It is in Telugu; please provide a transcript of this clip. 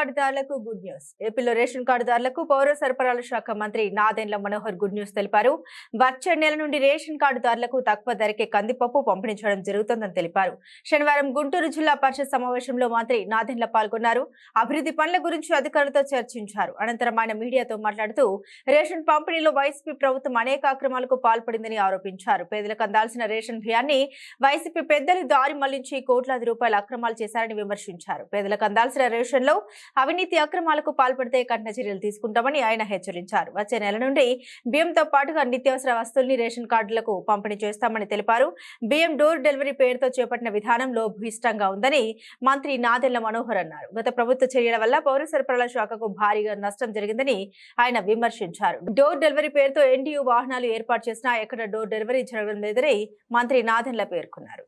కార్డుదారులకు గుడ్ న్యూస్. ఏపీలో రేషన్ కార్డుదారులకు పౌర సరఫరాల శాఖ మంత్రి నాదెండ్ల మనోహర్ గుడ్ న్యూస్ తెలిపారు. వచ్చే నెల నుండి రేషన్ కార్డుదారులకు తక్కువ ధరకే కందిపప్పు పంపిణీ చేయడం జరుగుతుందని తెలిపారు. శనివారం గుంటూరు జిల్లా పరిషత్ సమావేశంలో మంత్రి నాదెండ్ల పాల్గొన్నారు. అభివృద్ధి పనుల గురించి అధికారులతో చర్చించారు. అనంతరం ఆయన మీడియాతో మాట్లాడుతూ రేషన్ పంపిణీలో వైసీపీ ప్రభుత్వం అనేక అక్రమాలకు పాల్పడిందని ఆరోపించారు. పేదలకు అందాల్సిన రేషన్ బియ్యాన్ని వైసీపీ పెద్దలు దారి మళ్లించి కోట్లాది రూపాయల అక్రమాలు చేశారని విమర్శించారు. పేదలకు అందాల్సిన రేషన్ లో అవినీతి అక్రమాలకు పాల్పడితే కఠిన చర్యలు తీసుకుంటామని ఆయన హెచ్చరించారు. వచ్చే నెల నుండి బియ్యంతో పాటుగా నిత్యావసర వస్తువుల్ని రేషన్ కార్డులకు పంపిణీ చేస్తామని తెలిపారు. బియ్యం డోర్ డెలివరీ పేరుతో చేపట్టిన విధానంలో భూయిష్టంగా ఉందని మంత్రి నాదెండ్ల మనోహర్ అన్నారు. గత ప్రభుత్వ చర్యల వల్ల పౌర సరఫరాల శాఖకు భారీగా నష్టం జరిగిందని ఆయన విమర్శించారు. డోర్ డెలివరీ పేరుతో ఎన్డీయూ వాహనాలు ఏర్పాటు చేసినా ఎక్కడ డోర్ డెలివరీ జరగడం లేదని మంత్రి నాదెండ్ల పేర్కొన్నారు.